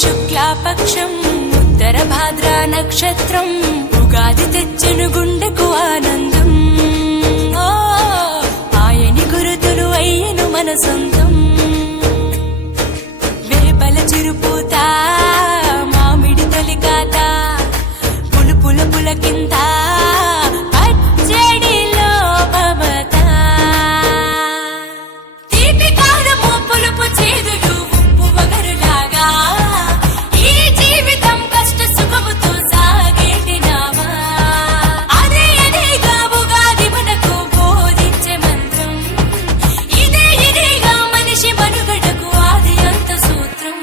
శుక్లాపక్షం ఉత్తర భాద్ర నక్షత్రం ఉగాది తెచ్చెను గుండెకు ఆనందం. ఆయని గురుతులు అయ్యను మన సొంతం. వేపల చిరుపూత మామిడి తొలికాత పులుపుల పులకింత పచ్చడిలో మమత. తీపి కారము పులుపు చేదులు ఉప్పు వగరులాగా ఈ జీవితం కష్ట సుఖముతో సాగేటి నావా. అదే అదేగా ఉగాది మనకు బోధించే మంత్రం. ఇదే ఇదేగా మనిషి మనుగడకు ఆది అంత సూత్రం.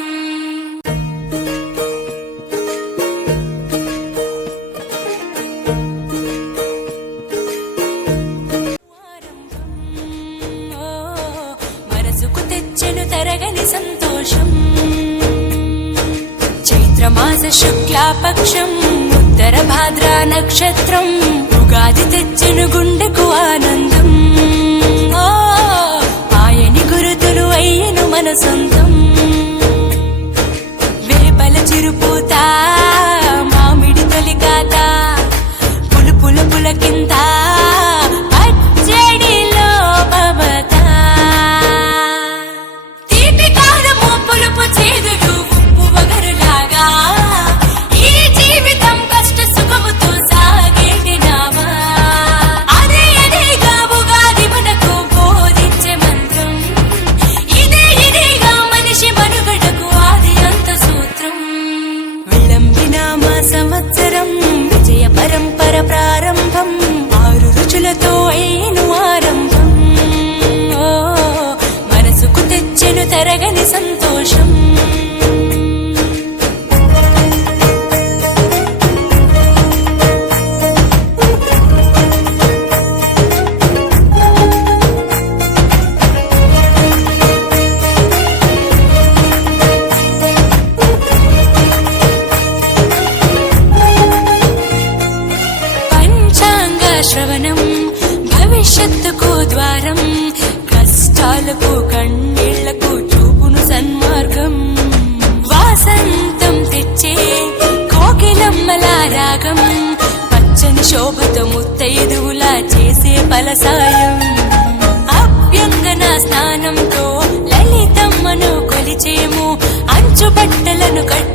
మనసుకు తెచ్చెను తరగని సంతోషం. చైత్రమాస శుక్లాపక్షం ఉత్తర భాద్ర నక్షత్రం ఉగాది తెచ్చెను గుండెకు ఆనందం. ఆయని గురుతులు అయ్యను మన సొంతం. వేపల చిరుపూత మామిడి తొలికాత పులుపుల పులకింత పచ్చడిలో మమత. తీపి కారము పులుపు చేదులు ఉప్పు వగరులాగా ఈ జీవితం కష్ట సుఖముతో సాగేటి నావా. అదే అదేగా ఉగాది మనకు బోధించే మంత్రం. ఇదే ఇదేగా మనిషి మనుగడకు ఆది అంత సూత్రం. విళంబినామ సంవత్సరం విజయ పరంపర ప్రారంభం. 6 రుచులతో అయ్యను ఆరంభం. మనసుకు తెచ్చెను తరగని సంతోషం. పంచాంగ శ్రవణం భవిష్యత్తుకు ద్వారం. కష్టాలకు కన్నీళ్లకు చూపును సన్మార్గం. వాసంతం తెచ్చే కోకిలమ్మల రాగం. పచ్చని శోభతో ముత్తైదువులా చేసే ఫలసాయం. అభ్యంగన స్నానంతో లలితమ్మను కొలిచేము. అంచు బట్టలను కట్టి